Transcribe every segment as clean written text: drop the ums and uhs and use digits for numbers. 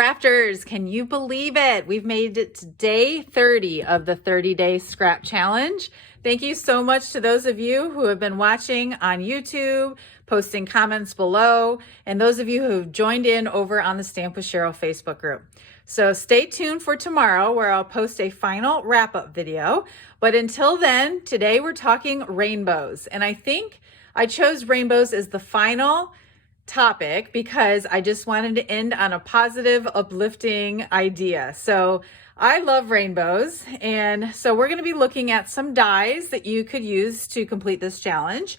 Crafters, can you believe it? We've made it to day 30 of the 30-day scrap challenge. Thank you so much to those of you who have been watching on YouTube, posting comments below, and those of you who have joined in over on the Stamp with Cheryl Facebook group. So stay tuned for tomorrow where I'll post a final wrap-up video. But until then, today we're talking rainbows. And I think I chose rainbows as the final topic because I just wanted to end on a positive, uplifting idea. So I love rainbows. And so we're going to be looking at some dies that you could use to complete this challenge.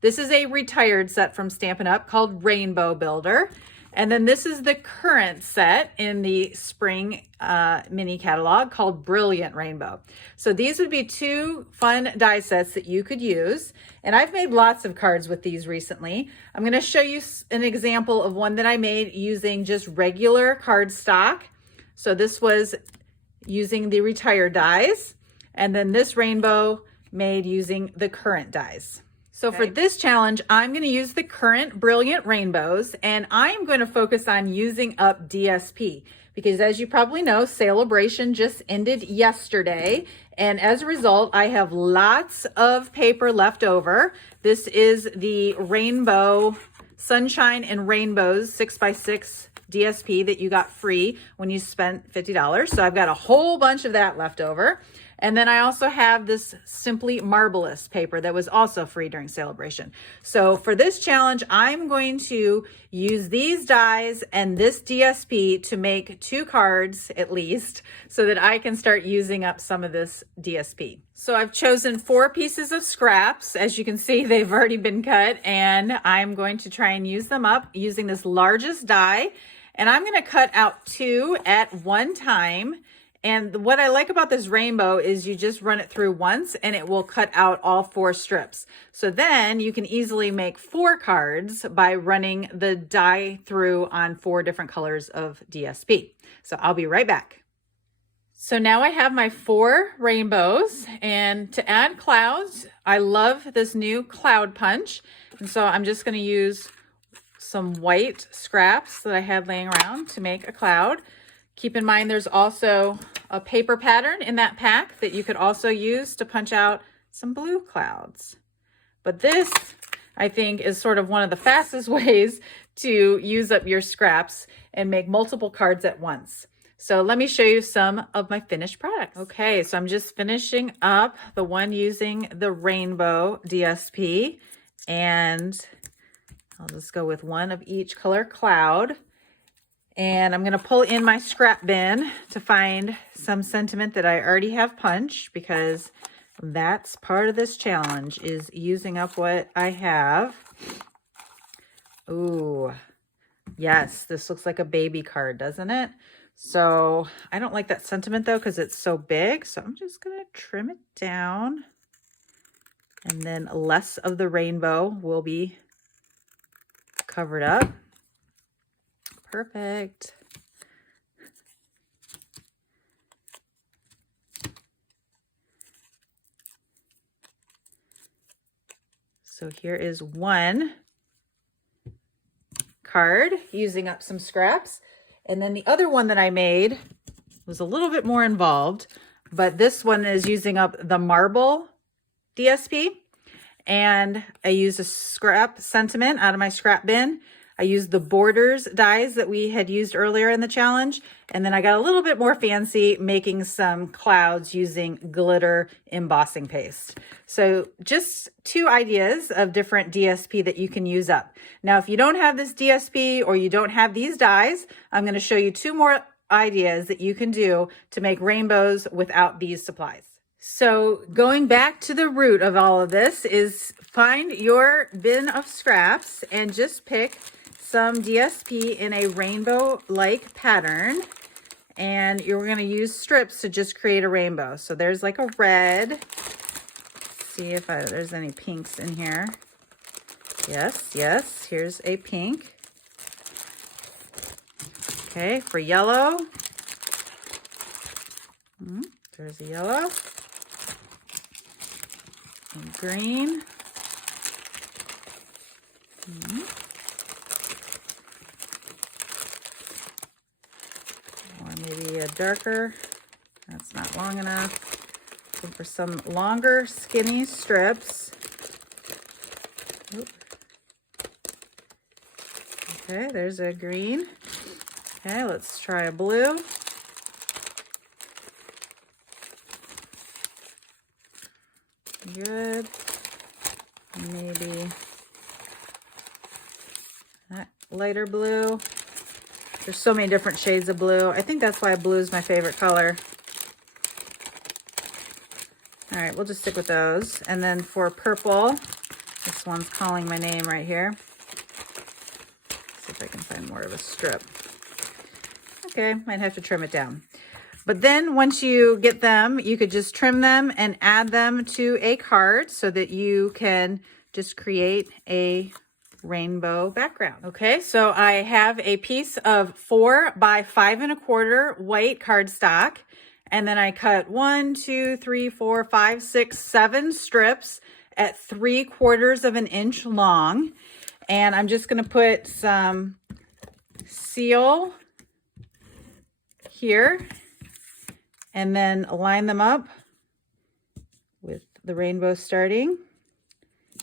This is a retired set from Stampin' Up! Called Rainbow Builder. And then this is the current set in the spring mini catalog called Brilliant Rainbow. So these would be two fun die sets that you could use. And I've made lots of cards with these recently. I'm going to show you an example of one that I made using just regular cardstock. So this was using the retired dies. And then this rainbow made using the current dies. So for this challenge, I'm going to use the current Brilliant Rainbows, and I'm going to focus on using up DSP because, as you probably know, Celebration just ended yesterday, and as a result, I have lots of paper left over. This is the Rainbow Sunshine and Rainbows 6x6 DSP that you got free when you spent $50. So I've got a whole bunch of that left over. And then I also have this Simply Marvelous paper that was also free during Celebration. So for this challenge, I'm going to use these dies and this DSP to make 2 cards at least so that I can start using up some of this DSP. So I've chosen 4 pieces of scraps. As you can see, they've already been cut, and I'm going to try and use them up using this largest die. And I'm going to cut out 2 at one time. And what I like about this rainbow is you just run it through once and it will cut out all 4 strips. So then you can easily make 4 cards by running the die through on 4 different colors of DSP. So I'll be right back. So now I have my 4 rainbows, and to add clouds, I love this new cloud punch. And so I'm just going to use some white scraps that I had laying around to make a cloud. Keep in mind there's also a paper pattern in that pack that you could also use to punch out some blue clouds. But this, I think, is sort of one of the fastest ways to use up your scraps and make multiple cards at once. So let me show you some of my finished products. Okay, so I'm just finishing up the one using the rainbow DSP, and I'll just go with one of each color cloud. And I'm going to pull in my scrap bin to find some sentiment that I already have punched, because that's part of this challenge, is using up what I have. Ooh, yes, this looks like a baby card, doesn't it? So I don't like that sentiment though because it's so big. So I'm just going to trim it down. And then less of the rainbow will be covered up. Perfect. So here is one card using up some scraps. And then the other one that I made was a little bit more involved, but this one is using up the marble DSP. And I used a scrap sentiment out of my scrap bin. I used the borders dies that we had used earlier in the challenge. And then I got a little bit more fancy making some clouds using glitter embossing paste. So just 2 ideas of different DSP that you can use up. Now, if you don't have this DSP or you don't have these dies, I'm going to show you 2 more ideas that you can do to make rainbows without these supplies. So going back to the root of all of this is find your bin of scraps and just pick some DSP in a rainbow-like pattern, and you're going to use strips to just create a rainbow. So there's like a red. Let's see if there's any pinks in here. Yes, here's a pink. Okay, for yellow, there's a yellow. And green. a darker, that's not long enough. Looking for some longer skinny strips. Oop. Okay, there's a green. Okay, let's try a blue. Good. Maybe that lighter blue. There's so many different shades of blue. I think that's why blue is my favorite color. All right, we'll just stick with those. And then for purple, this one's calling my name right here. See if I can find more of a strip. Okay, might have to trim it down. But then once you get them, you could just trim them and add them to a card so that you can just create a rainbow background. Okay, so I have a piece of 4 by 5 1/4 white cardstock. And then I cut 1, 2, 3, 4, 5, 6, 7 strips at 3/4 of an inch long. And I'm just going to put some seal here and then line them up with the rainbow starting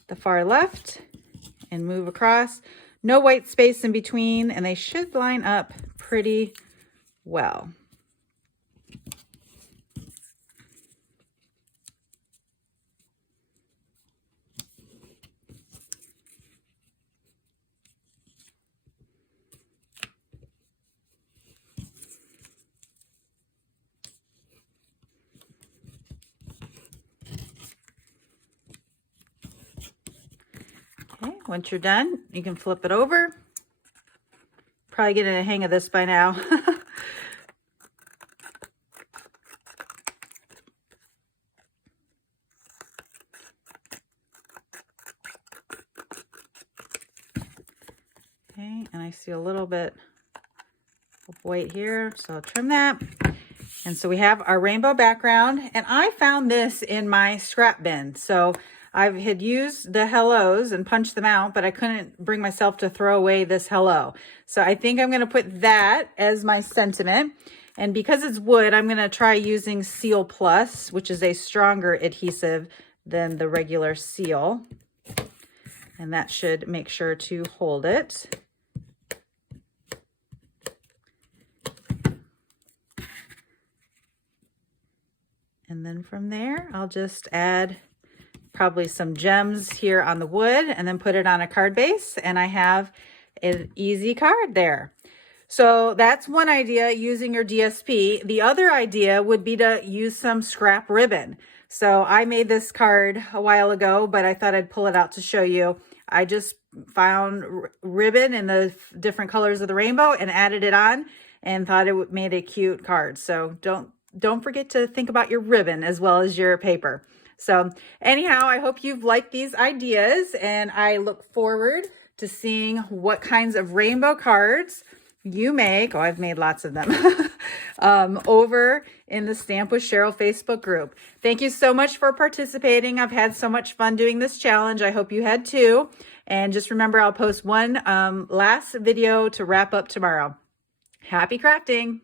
the far left and move across. No white space in between, and they should line up pretty well. Okay, once you're done, you can flip it over. Probably getting a hang of this by now. Okay, and I see a little bit of white here, so I'll trim that. And so we have our rainbow background, and I found this in my scrap bin. So I had used the hellos and punched them out, but I couldn't bring myself to throw away this hello. So I think I'm going to put that as my sentiment. And because it's wood, I'm going to try using Seal Plus, which is a stronger adhesive than the regular Seal. And that should make sure to hold it. And then from there, I'll just add probably some gems here on the wood and then put it on a card base, and I have an easy card there. So that's one idea, using your DSP. The other idea would be to use some scrap ribbon. So I made this card a while ago, but I thought I'd pull it out to show you. I just found ribbon in the different colors of the rainbow and added it on and thought it made a cute card. So don't forget to think about your ribbon as well as your paper. So anyhow, I hope you've liked these ideas, and I look forward to seeing what kinds of rainbow cards you make. Oh, I've made lots of them over in the Stamp with Cheryl Facebook group. Thank you so much for participating. I've had so much fun doing this challenge. I hope you had too. And just remember, I'll post one last video to wrap up tomorrow. Happy crafting.